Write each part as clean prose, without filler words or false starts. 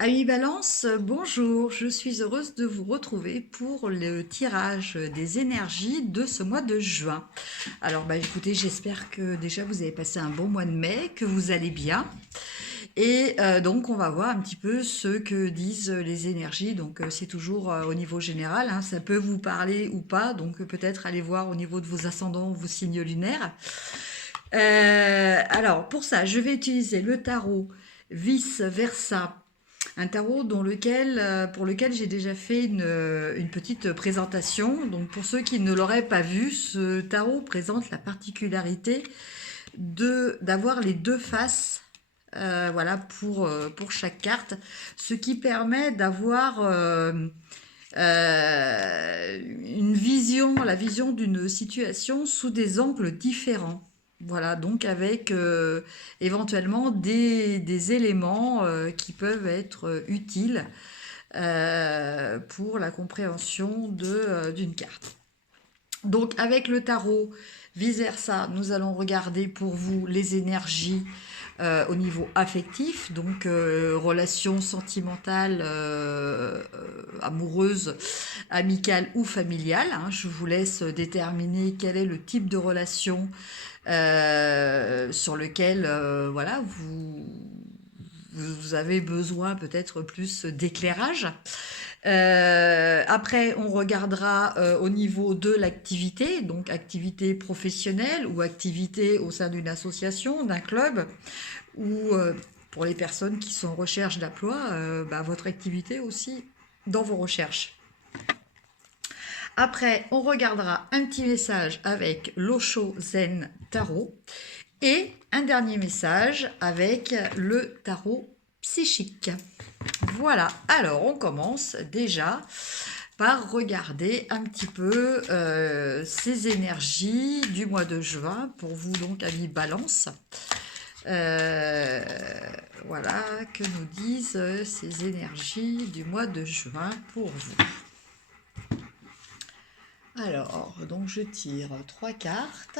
Amis Balance, bonjour, je suis heureuse de vous retrouver pour le tirage des énergies de ce mois de juin. Alors écoutez, j'espère que déjà vous avez passé un bon mois de mai, que vous allez bien. Et donc on va voir un petit peu ce que disent les énergies. Donc c'est toujours au niveau général, hein, ça peut vous parler ou pas. Donc peut-être aller voir au niveau de vos ascendants, vos signes lunaires. Alors pour ça, je vais utiliser le tarot vice versa, un tarot pour lequel j'ai déjà fait une petite présentation. Donc pour ceux qui ne l'auraient pas vu, ce tarot présente la particularité d'avoir les deux faces, voilà, pour chaque carte, ce qui permet d'avoir la vision d'une situation sous des angles différents. Voilà, donc avec éventuellement des éléments qui peuvent être utiles pour la compréhension d'une carte. Donc avec le tarot, vice versa, nous allons regarder pour vous les énergies au niveau affectif, donc relations sentimentales, amoureuses, amicales ou familiales, hein. Je vous laisse déterminer quel est le type de relation sur lequel voilà, vous avez besoin peut-être plus d'éclairage. Après, on regardera au niveau de l'activité, donc activité professionnelle ou activité au sein d'une association, d'un club, ou pour les personnes qui sont en recherche d'emploi, votre activité aussi dans vos recherches. Après, on regardera un petit message avec l'Osho Zen Tarot et un dernier message avec le tarot psychique. Voilà, alors on commence déjà par regarder un petit peu ces énergies du mois de juin pour vous donc amis Balance. Euh, voilà, que nous disent ces énergies du mois de juin pour vous. Alors, donc je tire 3 cartes.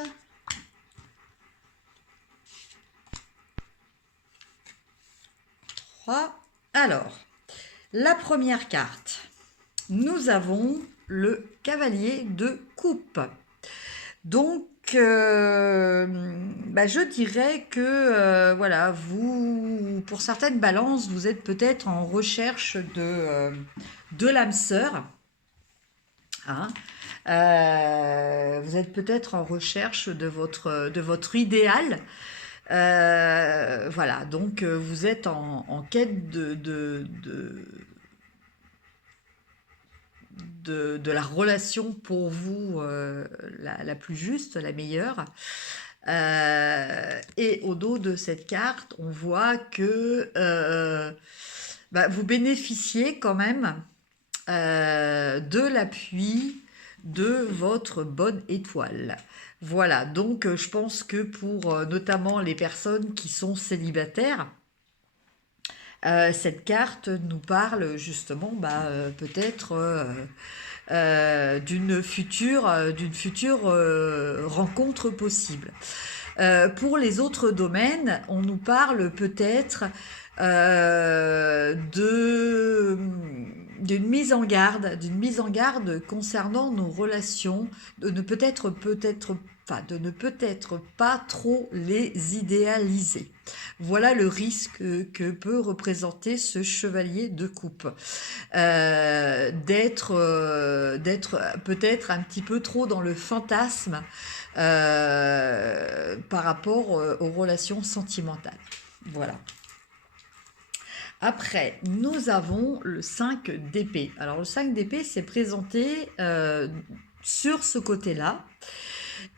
Alors, la première carte, nous avons le cavalier de coupe. Donc, je dirais que, voilà, vous, pour certaines balances, vous êtes peut-être en recherche de l'âme sœur, hein. Vous êtes peut-être en recherche de votre idéal. Voilà, donc vous êtes en quête de la relation pour vous la plus juste, la meilleure. Et au dos de cette carte, on voit que vous bénéficiez quand même de l'appui de votre bonne étoile. Voilà, donc je pense que pour notamment les personnes qui sont célibataires, cette carte nous parle justement peut-être d'une future rencontre possible. Pour les autres domaines, on nous parle peut-être d'une mise en garde concernant nos relations, de ne de ne peut-être pas trop les idéaliser. Voilà le risque que peut représenter ce chevalier de coupe. D'être peut-être un petit peu trop dans le fantasme par rapport aux relations sentimentales. Voilà. Après, nous avons le 5 d'épée. Alors le 5 d'épée s'est présenté sur ce côté-là.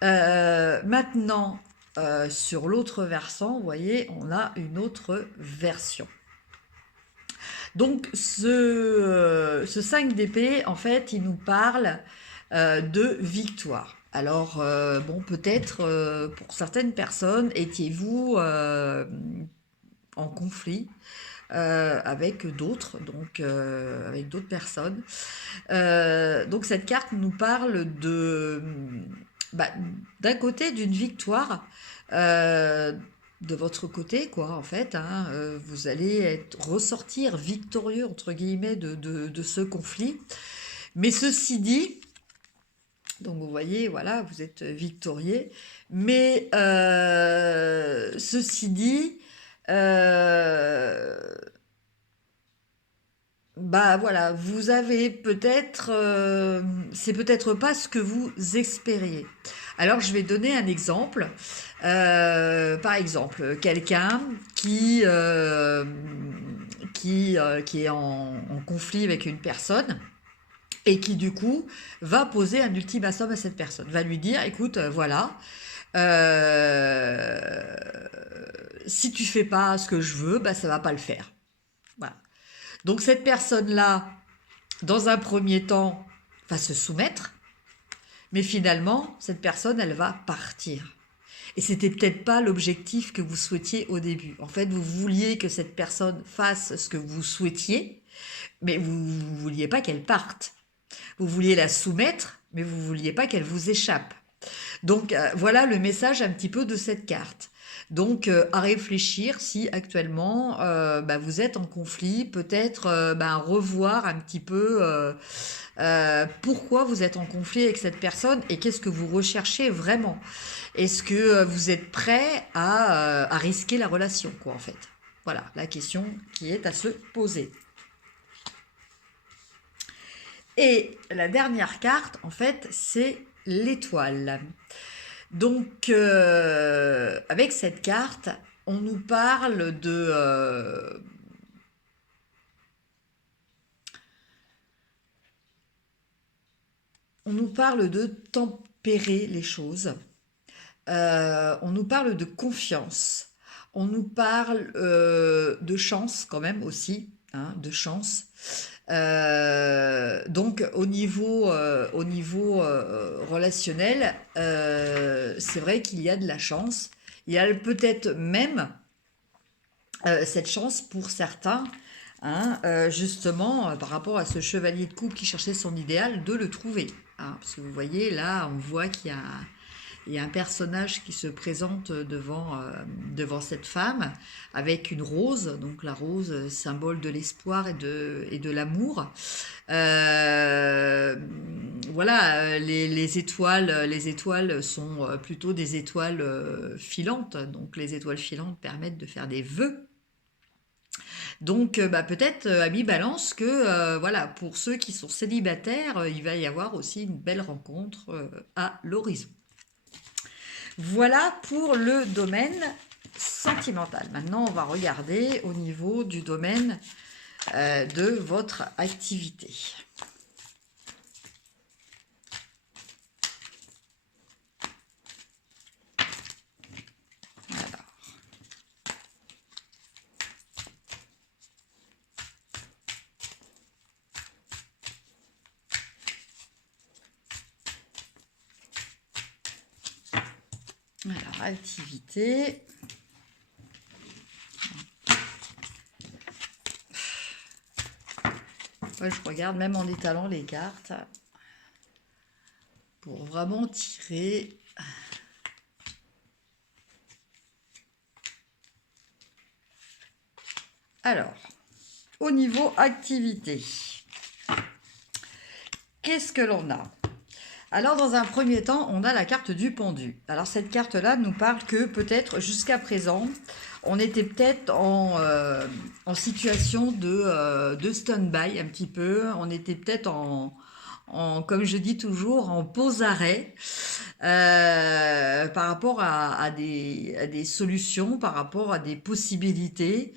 Maintenant, sur l'autre versant, vous voyez, on a une autre version. Donc ce 5 d'épée, en fait, il nous parle de victoire. Alors, peut-être pour certaines personnes, étiez-vous en conflit avec d'autres, donc avec d'autres personnes. Donc cette carte nous parle d'un côté d'une victoire, euh, de votre côté, quoi, en fait, hein, vous allez ressortir victorieux, entre guillemets, de ce conflit. Mais ceci dit, donc vous voyez, voilà, vous êtes victorieux. Mais ceci dit, euh, bah voilà, vous avez peut-être, c'est peut-être pas ce que vous espériez. Alors je vais donner un exemple. Par exemple, quelqu'un qui est en conflit avec une personne et qui du coup va poser un ultimatum à cette personne, va lui dire, écoute, voilà, euh, si tu fais pas ce que je veux, bah ça va pas le faire. Voilà. Donc cette personne-là, dans un premier temps, va se soumettre, mais finalement, cette personne, elle va partir. Et c'était peut-être pas l'objectif que vous souhaitiez au début. En fait, vous vouliez que cette personne fasse ce que vous souhaitiez, mais vous ne vouliez pas qu'elle parte. Vous vouliez la soumettre, mais vous ne vouliez pas qu'elle vous échappe. Donc voilà le message un petit peu de cette carte. Donc à réfléchir si actuellement bah, vous êtes en conflit, peut-être bah, revoir un petit peu pourquoi vous êtes en conflit avec cette personne et qu'est-ce que vous recherchez vraiment. Est-ce que vous êtes prêt à risquer la relation, quoi, en fait. Voilà la question qui est à se poser. Et la dernière carte, en fait, c'est l'étoile. Donc, avec cette carte, on nous parle on nous parle de tempérer les choses. On nous parle de confiance. On nous parle de chance quand même aussi, hein, de chance. Donc au niveau relationnel, c'est vrai qu'il y a de la chance. Il y a peut-être même cette chance pour certains, hein, justement par rapport à ce chevalier de coupe qui cherchait son idéal, de le trouver. Hein, parce que vous voyez là, on voit il y a un personnage qui se présente devant cette femme avec une rose, donc la rose, symbole de l'espoir et de l'amour. Voilà, les étoiles sont plutôt des étoiles filantes, donc les étoiles filantes permettent de faire des vœux. Donc bah, peut-être, ami Balance, que voilà, pour ceux qui sont célibataires, il va y avoir aussi une belle rencontre à l'horizon. Voilà pour le domaine sentimental. Maintenant, on va regarder au niveau du domaine de votre activité. Alors, activité. Ouais, je regarde même en étalant les cartes pour vraiment tirer. Alors, au niveau activité, qu'est-ce que l'on a? Alors, dans un premier temps, on a la carte du pendu. Alors, cette carte-là nous parle que peut-être jusqu'à présent, on était peut-être en situation de stand-by un petit peu. On était peut-être comme je dis toujours, en pause arrêt par rapport à des solutions, par rapport à des possibilités.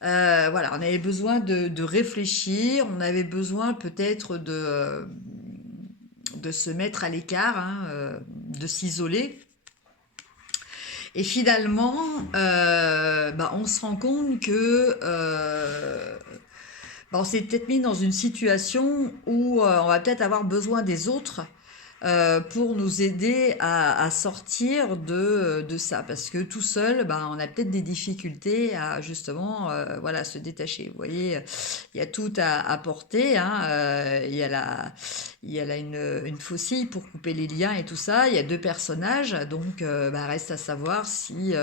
Voilà, on avait besoin de réfléchir, on avait besoin peut-être de se mettre à l'écart, hein, de s'isoler. Et finalement, bah, on se rend compte que bah, on s'est peut-être mis dans une situation où on va peut-être avoir besoin des autres pour nous aider à sortir de ça. Parce que tout seul, ben, on a peut-être des difficultés à justement voilà, se détacher. Vous voyez, il y a tout à porter. Hein, il y a là une faucille pour couper les liens et tout ça. Il y a deux personnages. Donc, ben, reste à savoir si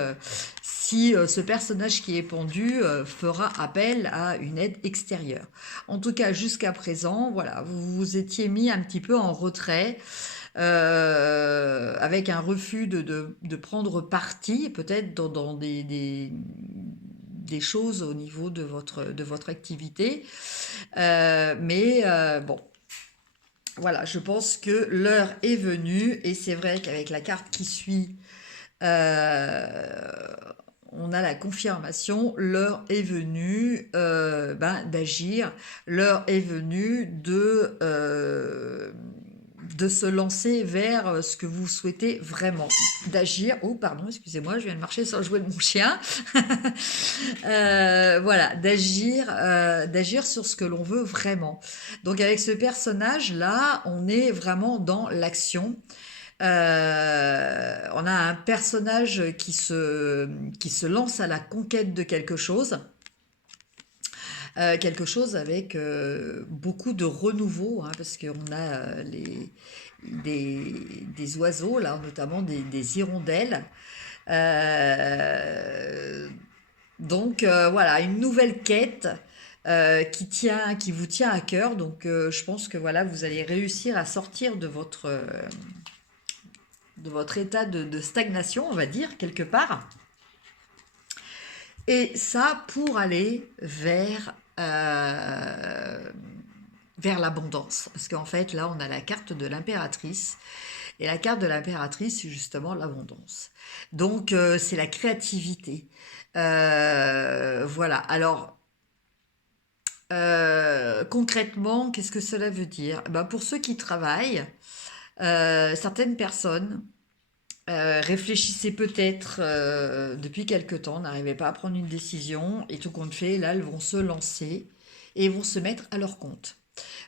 si ce personnage qui est pendu fera appel à une aide extérieure. En tout cas, jusqu'à présent, voilà, vous vous étiez mis un petit peu en retrait, avec un refus de prendre parti, peut-être dans des choses au niveau de votre activité. Mais bon, voilà, je pense que l'heure est venue, et c'est vrai qu'avec la carte qui suit, euh, on a la confirmation, l'heure est venue d'agir, l'heure est venue de se lancer vers ce que vous souhaitez vraiment, d'agir. Oh, pardon, excusez-moi, je viens de marcher sans jouer de mon chien. Voilà, d'agir sur ce que l'on veut vraiment. Donc avec ce personnage-là, on est vraiment dans l'action. On a un personnage qui se lance à la conquête de quelque chose avec beaucoup de renouveau, hein, parce qu'on a des oiseaux, là, notamment des hirondelles. Euh, donc voilà, une nouvelle quête qui vous tient à cœur. Donc je pense que voilà, vous allez réussir à sortir de votre état de stagnation, on va dire, quelque part. Et ça pour aller vers l'abondance. Parce qu'en fait, là, on a la carte de l'impératrice. Et la carte de l'impératrice, c'est justement l'abondance. Donc, c'est la créativité. Voilà. Alors, concrètement, qu'est-ce que cela veut dire? Ben, pour ceux qui travaillent, certaines personnes réfléchissaient peut-être depuis quelque temps, n'arrivaient pas à prendre une décision, et tout compte fait, là, elles vont se lancer et vont se mettre à leur compte.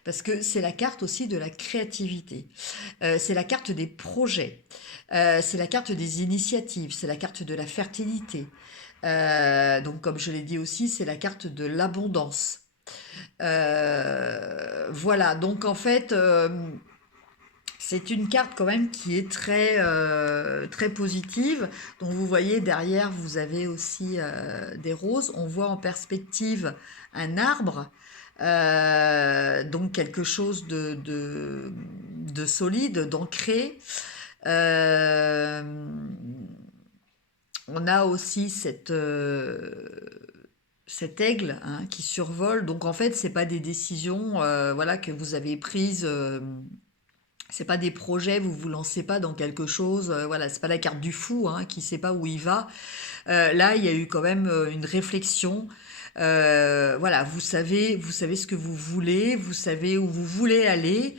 Parce que c'est la carte aussi de la créativité, c'est la carte des projets, c'est la carte des initiatives, c'est la carte de la fertilité. Donc, comme je l'ai dit aussi, c'est la carte de l'abondance. Voilà, donc en fait, c'est une carte quand même qui est très positive. Donc vous voyez derrière, vous avez aussi des roses. On voit en perspective un arbre, donc quelque chose de solide, d'ancré. Euh, on a aussi cet aigle, hein, qui survole. Donc en fait, c'est pas des décisions voilà, que vous avez prises. C'est pas des projets, vous vous lancez pas dans quelque chose, voilà, c'est pas la carte du fou, hein, qui sait pas où il va. Là, il y a eu quand même une réflexion. Voilà, vous savez ce que vous voulez, vous savez où vous voulez aller,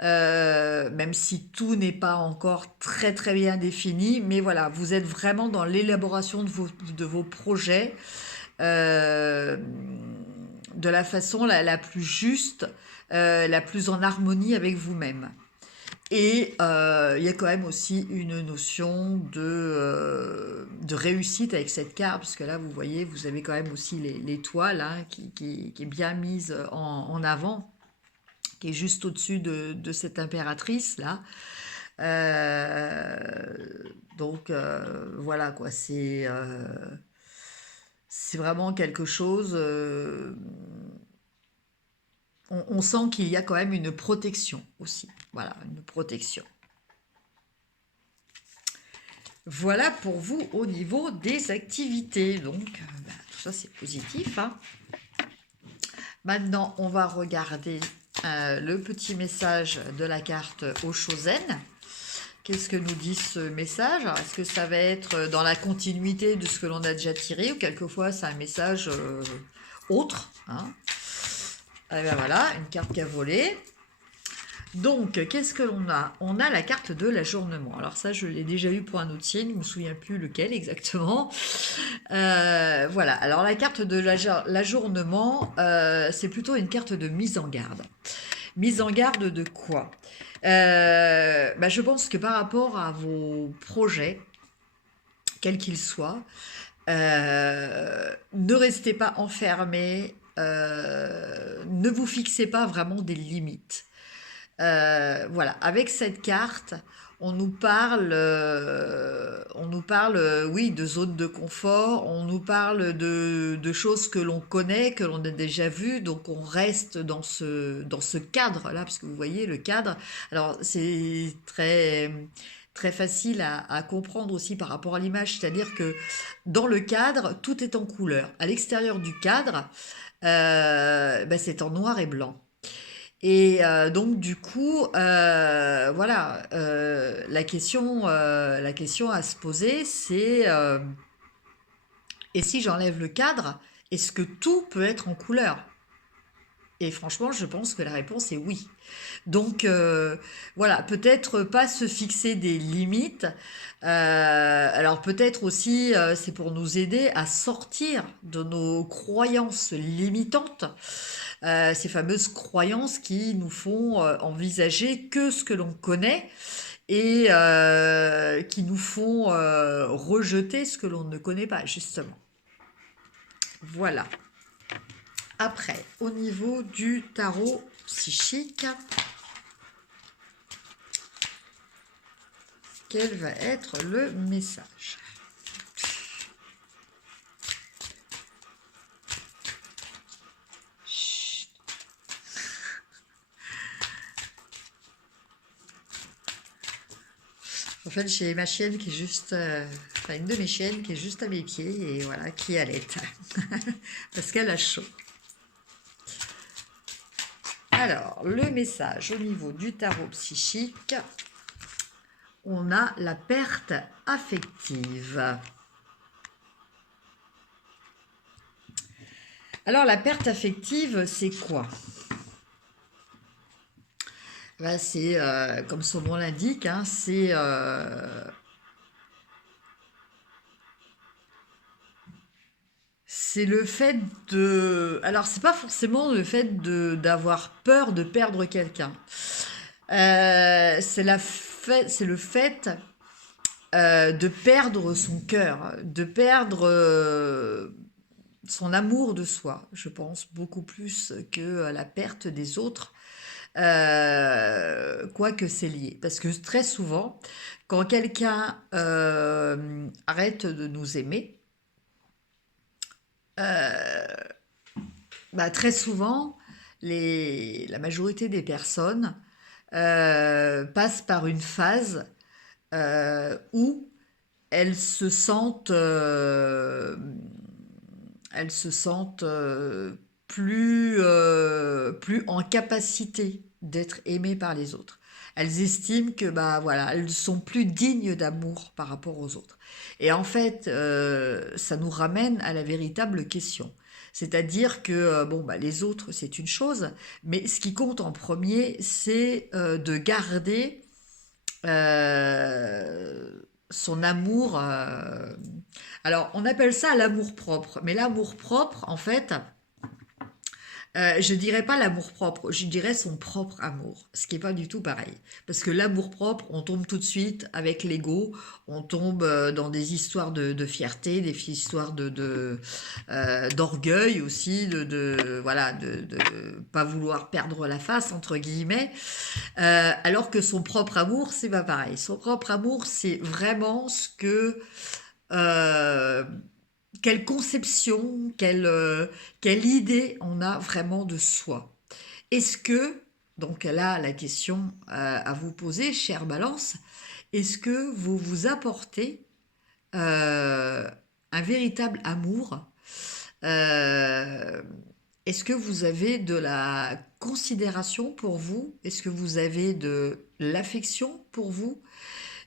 même si tout n'est pas encore très bien défini, mais voilà, vous êtes vraiment dans l'élaboration de vos projets, euh, de la façon la plus juste, la plus en harmonie avec vous-même. Et il y a quand même aussi une notion de réussite avec cette carte, parce que là, vous voyez, vous avez quand même aussi l'étoile, hein, qui est bien mise en avant, qui est juste au-dessus de cette impératrice-là. Euh, donc, voilà, quoi, c'est vraiment quelque chose. On sent qu'il y a quand même une protection aussi. Voilà, une protection. Voilà pour vous au niveau des activités. Donc, tout ça, c'est positif, hein. Maintenant, on va regarder le petit message de la carte Oshozen. Qu'est-ce que nous dit ce message? Est-ce que ça va être dans la continuité de ce que l'on a déjà tiré, ou quelquefois c'est un message autre, hein? Et bien voilà, une carte qui a volé. Donc, qu'est-ce que l'on a? On a la carte de l'ajournement. Alors ça, je l'ai déjà eu pour un autre signe, je ne me souviens plus lequel exactement. Voilà, alors la carte de l'ajournement, c'est plutôt une carte de mise en garde. Mise en garde de quoi? Je pense que par rapport à vos projets, quels qu'ils soient, ne restez pas enfermés, ne vous fixez pas vraiment des limites. Voilà, avec cette carte, on nous parle, oui, de zones de confort, on nous parle de choses que l'on connaît, que l'on a déjà vues, donc on reste dans ce cadre-là, parce que vous voyez le cadre. Alors c'est très facile à comprendre aussi par rapport à l'image, c'est-à-dire que dans le cadre, tout est en couleur. À l'extérieur du cadre, ben, c'est en noir et blanc. Et donc du coup, voilà, la question à se poser, c'est et si j'enlève le cadre, est-ce que tout peut être en couleur? Et franchement, je pense que la réponse est oui. Donc voilà, peut-être pas se fixer des limites. Alors peut-être aussi, c'est pour nous aider à sortir de nos croyances limitantes, ces fameuses croyances qui nous font envisager que ce que l'on connaît et qui nous font rejeter ce que l'on ne connaît pas, justement. Voilà. Après, au niveau du tarot psychique, quel va être le message? Chut. En fait, j'ai ma chienne qui est juste, enfin une de mes chiennes qui est juste à mes pieds et voilà, qui allait parce qu'elle a chaud. Alors, le message au niveau du tarot psychique, on a la perte affective. Alors, la perte affective, c'est quoi? Ben, c'est, comme son nom l'indique, hein, c'est le fait de... Alors, c'est pas forcément le fait d'avoir peur de perdre quelqu'un. C'est le fait de perdre son cœur, de perdre son amour de soi, je pense, beaucoup plus que la perte des autres, quoique c'est lié. Parce que très souvent, quand quelqu'un arrête de nous aimer, bah, très souvent, la majorité des personnes passent par une phase où elles se sentent, elles se sentent plus en capacité d'être aimées par les autres. Elles estiment que bah voilà, elles sont plus dignes d'amour par rapport aux autres. Et en fait, ça nous ramène à la véritable question. C'est-à-dire que bon bah les autres c'est une chose, mais ce qui compte en premier, c'est de garder son amour. Alors, on appelle ça l'amour-propre. Mais l'amour-propre, en fait, je dirais pas l'amour-propre, je dirais son propre amour, ce qui est pas du tout pareil. Parce que l'amour-propre, on tombe tout de suite avec l'ego, on tombe dans des histoires de fierté, des histoires d'orgueil aussi, voilà, de pas vouloir perdre la face, entre guillemets. Alors que son propre amour, c'est pas pareil. Son propre amour, c'est vraiment ce que... euh, quelle conception, quelle idée on a vraiment de soi. Est-ce que, donc là, la question à vous poser, chère Balance, est-ce que vous vous apportez euh, un véritable amour? Euh, Est-ce que vous avez de la considération pour vous? Est-ce que vous avez de l'affection pour vous?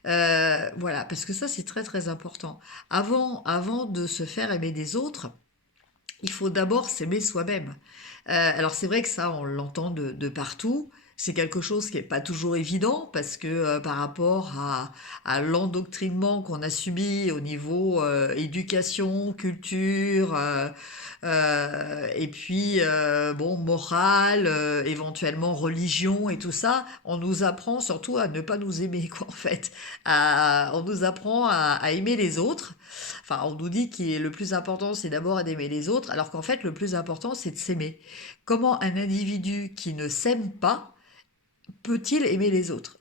Voilà, parce que ça, c'est très très important. Avant de se faire aimer des autres, il faut d'abord s'aimer soi-même. Alors c'est vrai que ça, on l'entend de partout. C'est quelque chose qui n'est pas toujours évident parce que par rapport à l'endoctrinement qu'on a subi au niveau éducation, culture, et puis bon morale, éventuellement religion et tout ça, on nous apprend surtout à ne pas nous aimer quoi en fait. On nous apprend à aimer les autres. Enfin, on nous dit que le plus important, c'est d'abord d'aimer les autres, alors qu'en fait, le plus important, c'est de s'aimer. Comment un individu qui ne s'aime pas peut-il aimer les autres?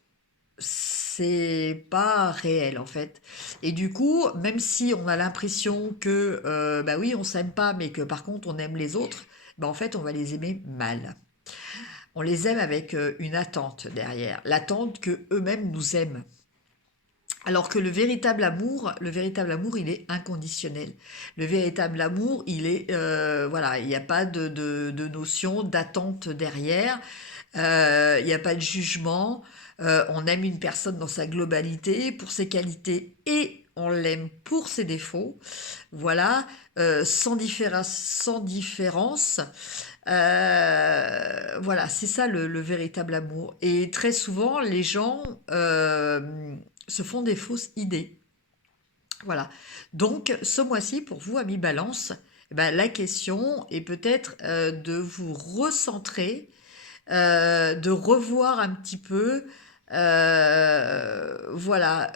c'est pas réel en fait. Et du coup, même si on a l'impression que, bah oui, on s'aime pas, mais que par contre on aime les autres, bah en fait on va les aimer mal. On les aime avec une attente derrière, l'attente que eux-mêmes nous aiment. Alors que le véritable amour, il est inconditionnel. Le véritable amour, il est, voilà, il n'y a pas de notion d'attente derrière. Il n'y a pas de jugement. On aime une personne dans sa globalité, pour ses qualités et on l'aime pour ses défauts. Voilà, sans différence. Voilà, c'est ça le véritable amour. Et très souvent, les gens se font des fausses idées. Voilà. Donc, ce mois-ci, pour vous, amis Balance, eh ben, la question est peut-être de vous recentrer, de revoir un petit peu, voilà,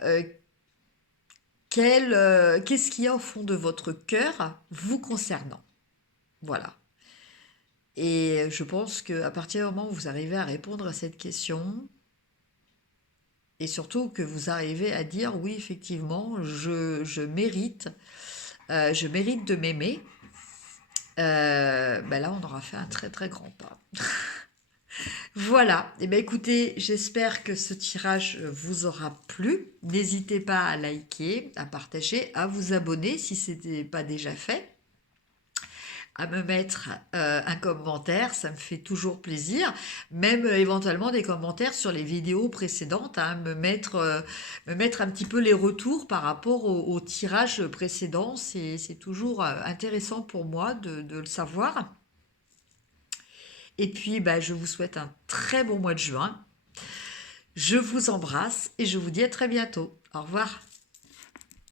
qu'est-ce qu'il y a au fond de votre cœur vous concernant. Voilà. Et je pense qu'à partir du moment où vous arrivez à répondre à cette question, et surtout que vous arrivez à dire oui, effectivement, je mérite de m'aimer, ben là, on aura fait un très très grand pas. Voilà, et ben écoutez, j'espère que ce tirage vous aura plu. N'hésitez pas à liker, à partager, à vous abonner si ce n'était pas déjà fait, à me mettre un commentaire, ça me fait toujours plaisir, même éventuellement des commentaires sur les vidéos précédentes, hein, me mettre un petit peu les retours par rapport au tirage précédent, c'est toujours intéressant pour moi de le savoir. Et puis, bah, je vous souhaite un très bon mois de juin. Je vous embrasse et je vous dis à très bientôt. Au revoir.